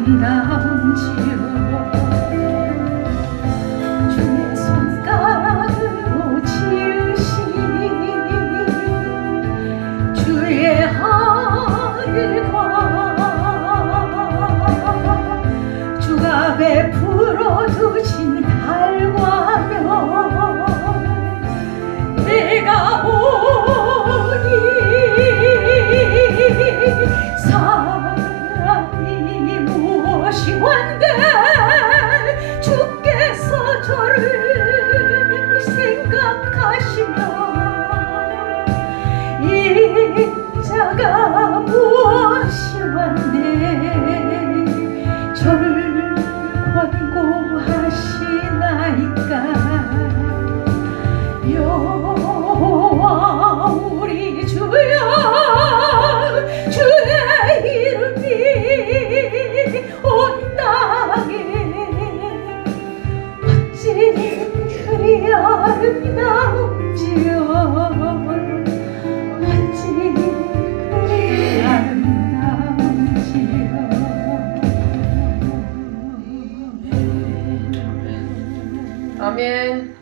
아름다운 주의 손가락으로 지으신 주의 하늘과 주가 베풀어 주신 아멘.